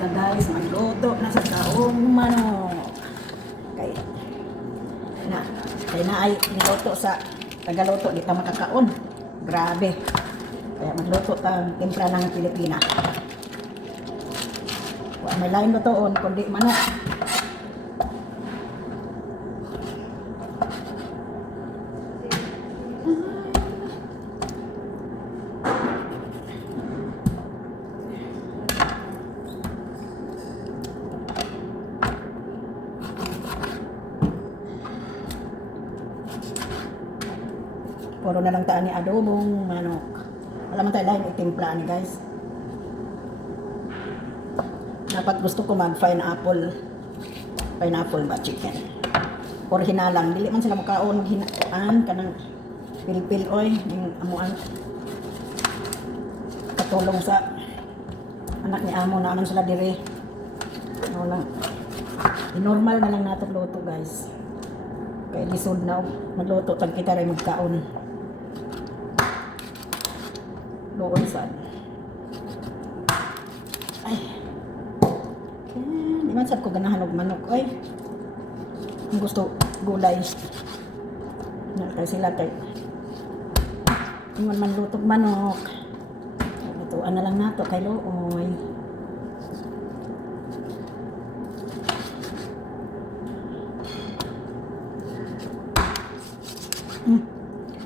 ta guys, magluto na sa taong manok. Kaya na ay niluto sa tagaluto, di ta makakaon. Grabe. Kaya magluto ta timpla ng Pilipina. Wa may lain lutoon kundi manok. Puro na lang taan ni adobong manok. Wala man tayo lain itimpla ni guys. Dapat gusto ko mag pineapple ba chicken. Or hinalang, dili man sila makaon hinaan kanang pilpil oy ning amuan. Katulong sa anak ni amo na sila dire. Wala. Normal na lang nato luto guys. Kaya lisod na magluto tag kita rin magkaon. Doon saan. Ay. Di man sad ko ganahan og manok oy. Ang gusto gulay. Na kay sila kay. Ingon man lutog manok. Lutuan na lang nato kay looy.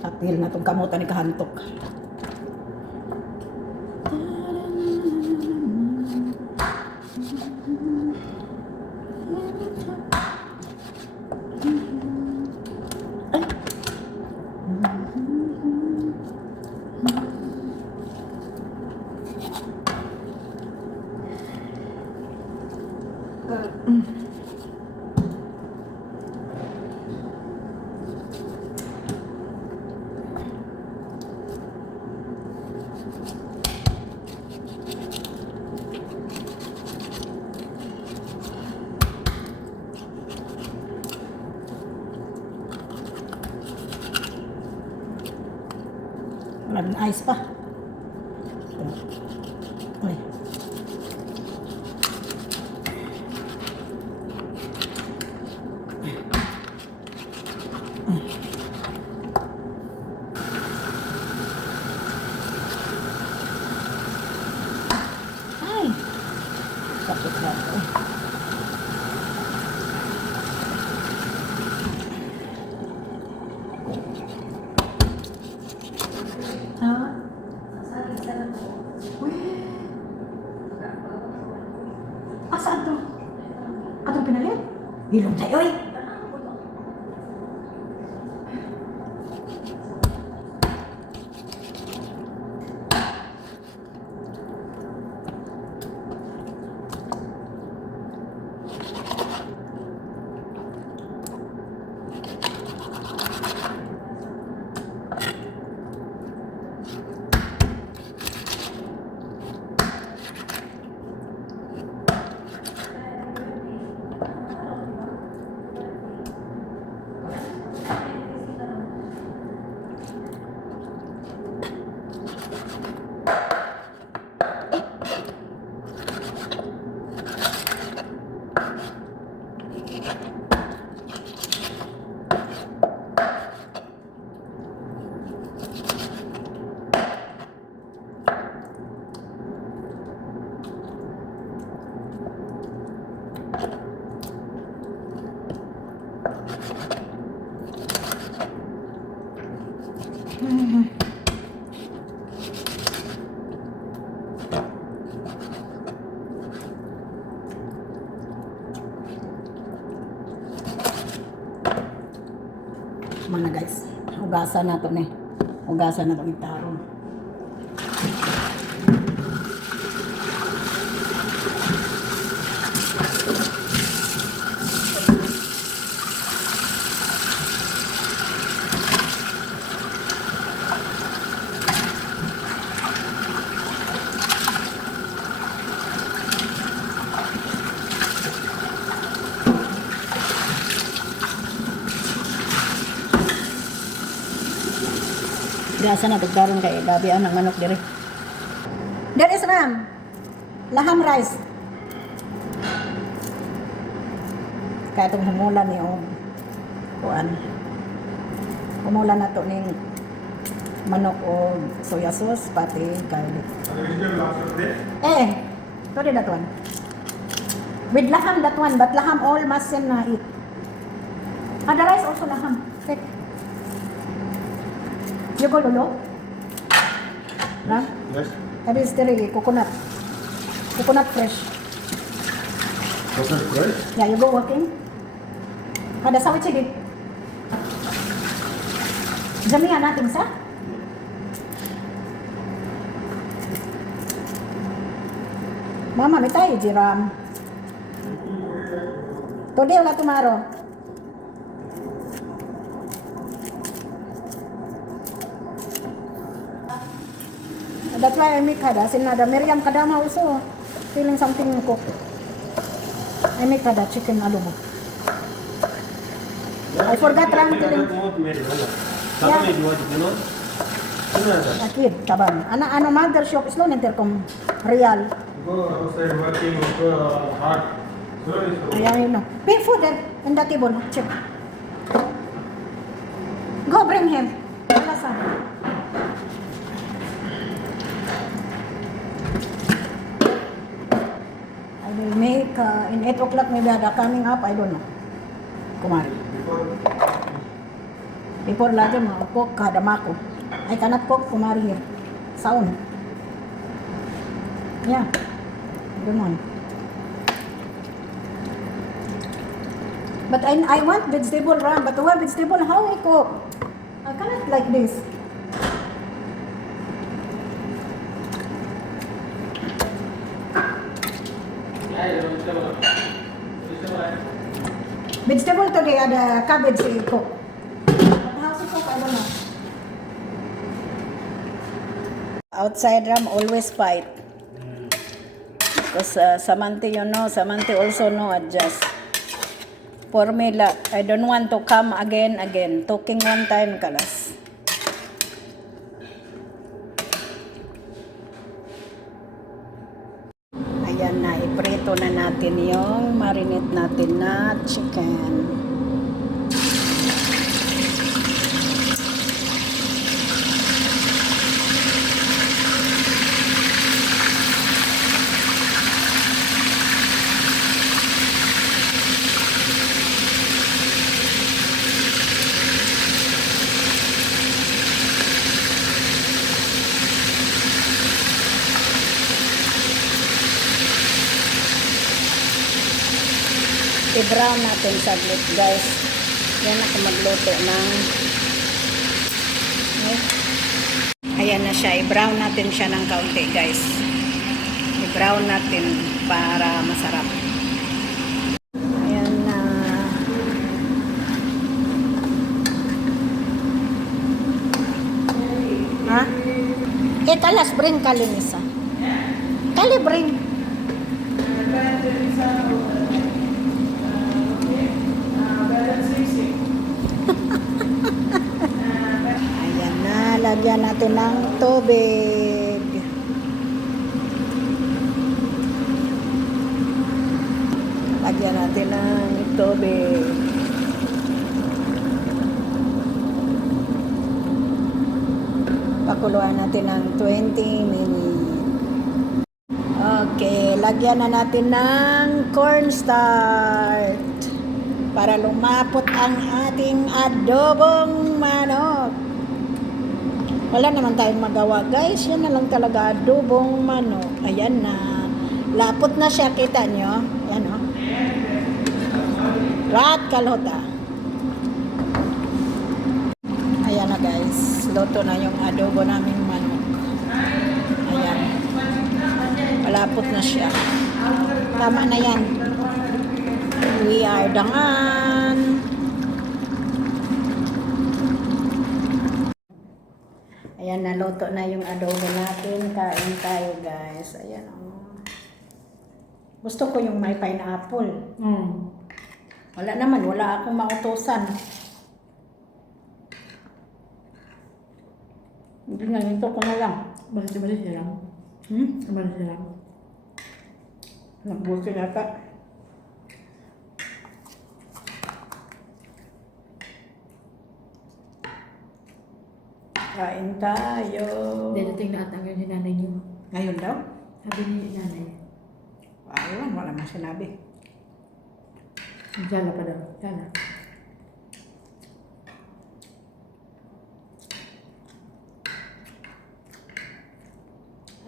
Apil na itong kamutan ni kahantok. Maraming ice pa. Uy. Ay. Sakit na ito. Saan to? Katong pinalit? Ilong tayo eh. Mana guys, hugasan na to ni. Hugasan na to ng tarong. Gasa na pagkaroon kay gabi ang manok dire. There is ram. Laham rice. Kaya itong humulan ni kuan. Humulan na to ning manok o soya sauce pati garlic. Eh, sorry that one. With laham that one, but laham all mustn't na eat. The rice also laham. Take. You go lolo? Na? Yes. That is the coconut. Coconut fresh. Coconut fresh? Yeah, you go walking. Ada sawit sige. Jamihan natin sa? Mama, may tayo, Jiram. Today wala tomorrow. That's why I make hada. Sinada. Miriam kadama also. Feeling something cook. I make hada chicken adobo. I forgot Ram telling. Akid, taban. Ano mother shop is lo ninterkom real. Go outside working hard. Ayan yun. Pay food in the table. Check. Go bring him. Wala sa. I will make in 8 o'clock maybe ada coming up. I don't know. Kumari. Before lagi mo cook kada mako. I cannot cook kumari here. Sound. Yeah. Good morning. But I want vegetable ram, but where vegetable, how I cook? I cannot like this. Vegetable today, ada cabbage I cook. But how to cook, I don't know. Outside ram always fight. Because Samantha, you know, Samantha also know adjust. For me, I don't want to come again. Talking one time, kalas. Ayan na, iprito na natin yung marinate natin na chicken. I-brown natin saglit, guys. Yan ako magluto ng ayan na siya. I-brown natin siya ng kaunti, guys. I-brown natin para masarap. Ayan na. Ha? Kalas, bring kalimisa. Kali, bring. Ayan na, lagyan natin ng tubig. Lagyan natin ng tubig. Pakuluan natin ng 20 minutes. Okay, lagyan na natin ng cornstarch para lumapot ang ating adobong manok. Wala naman tayong magawa, guys. Yan na lang talaga, adobong manok. Ayan na. Lapot na siya, kita nyo? Ayan o. Rat kalhota. Ayan na, guys. Luto na yung adobo naming manok. Ayan. Malapot na siya. Tama na yan. We are done. Ayan, naluto na yung adobo natin. Kain tayo, guys. Ayan, oh. Gusto ko yung may pineapple. Wala naman. Wala akong mautusan. Hindi na, ito ko na lang. Balik siya lang. Balik siya lang. Nagbuti yata. Kain tayo. Dadating na atang yun ni nanay niyo. Ngayon daw? Sabi ni nanay. Ayun, wala man sinabi. Sala pa daw. Sala.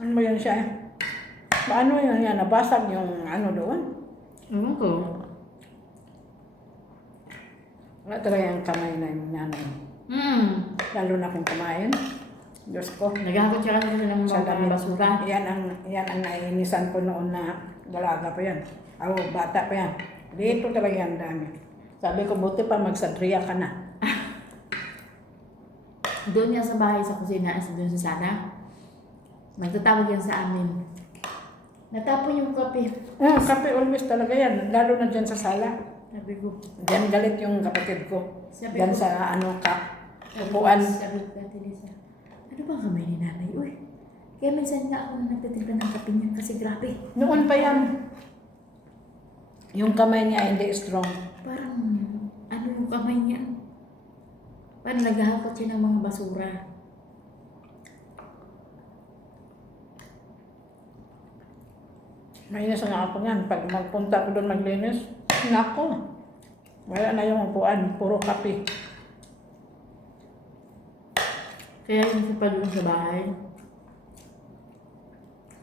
Ano mo yun siya? Paano yun yan? Nabasag yung ano doon? Ewan ko. Wala talaga yung kamay na yung nanay. Lalo na kung kumain. Diyos ko. Naghahakot siya kasi ng Sa mga damit. basura. Yan ang naiinisan ko noon na dalaga pa yan. Bata pa yan. Dito talaga yan dami. Sabi ko, buti pa magsadriya ka na. Doon niya sa bahay sa kusina, doon sa sana. Magtatawag yan sa amin. Natapon yung kape. Kape always talaga yan. Lalo na dyan sa sala. Sabi ko. Diyan galit yung kapatid ko. Sabi Diyan ko. sa upuan. Sabi ko kay Lisa, ano ba kamay ni nanay? Uy, kaya minsan nga ako nagtitimpla ng kape niya kasi grabe. Noon pa yan. Yung kamay niya hindi strong. Parang, ano yung kamay niya? Parang naghahakot siya ng mga basura. Mainis nga ako yan. Pag magpunta ko doon maglinis, nako. Wala na yung upuan. Puro kape. Kaya yung sa doon sa bahay,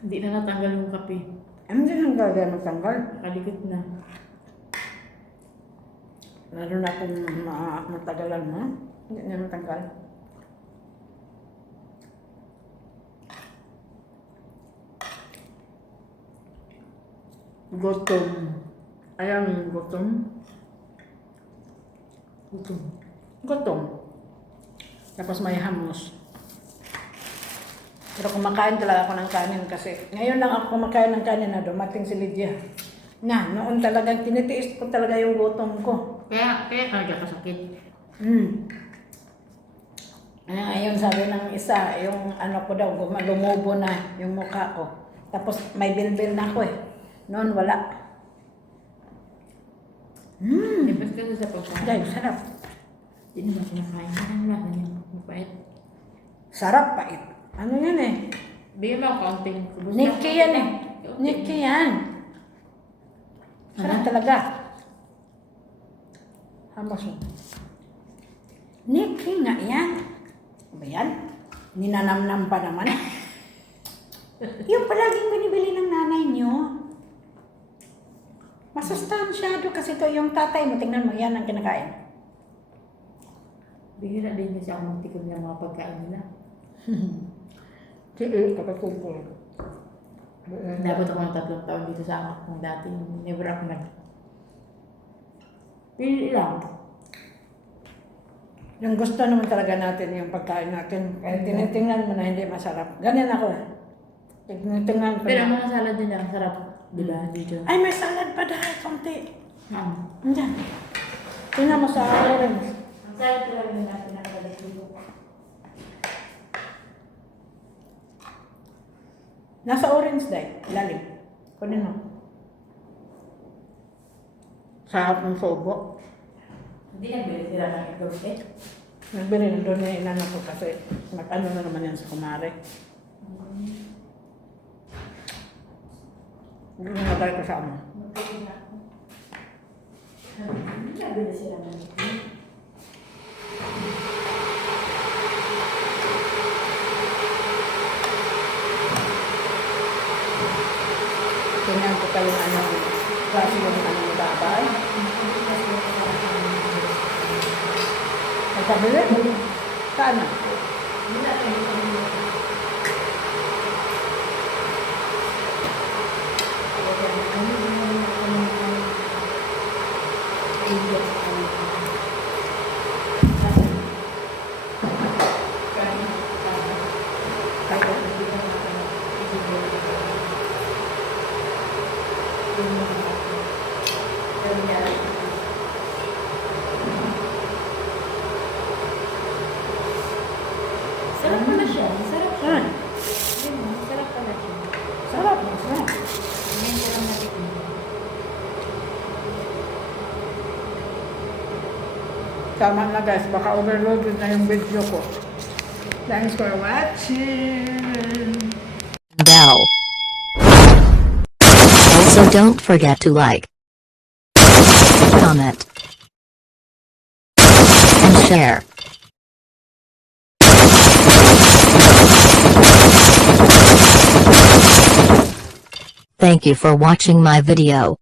hindi na natanggal yung kape. Hindi nang gagawin matanggal. Nakalikot na. Lalo na kung matagalan mo. Hindi na matanggal. Gutom. Ayan, gutom. Gutom. Gutom. Tapos may hamos. Pero kumakain talaga ako ng kanin kasi ngayon lang ako kumakain ng kanin na dumating si Lydia. Noon talagang tinitiis ko talaga yung gutom ko. Kaya kaya kasakit. Ngayon sabi ng isa, yung ano ko daw, lumubo na yung mukha ko. Tapos may bilbil na ako eh. Noon wala. Tapos kasi sa pagkain. Dahil sarap. Hindi naman kinakain. Parang wala na yun. Mapait. Sarap pait. Ano yan eh? Bigyan mo ako kaunting. Kubos na Nikki ako. yan eh. Nikki yan. Sarap talaga. Hamos mo. Nikki nga yan. Ano ba yan? Ninanamnam pa naman. Yung palaging binibili ng nanay niyo. Masustansyado kasi to yung tatay mo. Tingnan mo, yan ang kinakain. Bigyan na din niya siya ang magtikon ng mga pagkain nila. Sige, kapatid ko. Dapat ako ng 3 taon dito sa anak kong dati. Never ako Pili lang. Yung gusto naman talaga natin yung pagkain natin. Kaya tinitingnan mo na hindi masarap. Ganyan ako. Tinitingnan ko Pero ang na. mga salad nila, sarap. Di ba? Dito. Ay, may salad pa dahil konti. Ang Andyan. Tingnan mo sa orange. salad talaga nila, pinakalit dito. Nasa orange dahil. Ilalim. Kunin mo. Sarap ng sobo. Hindi nagbili sila ng itlog eh. Nagbili na doon yung inano ko kasi mag-ano na naman yan sa kumare. Hindi na tayo kasama. Magpili na ako. Hindi nagbili sila ng itlog. Tingnan ko pa yung ano, klase yung ano ng babay. Nagkabili? Saan na? Wala tayo pamilya. Sarap pala siya. Sarap siya. Ah, Hindi mo, sarap pala siya. sarap. Sarap. Ngayon ko lang natikman. Tama na guys, baka overloaded na yung video ko. Thanks for watching. Bell. Also don't forget to like, comment, and share. Thank you for watching my video.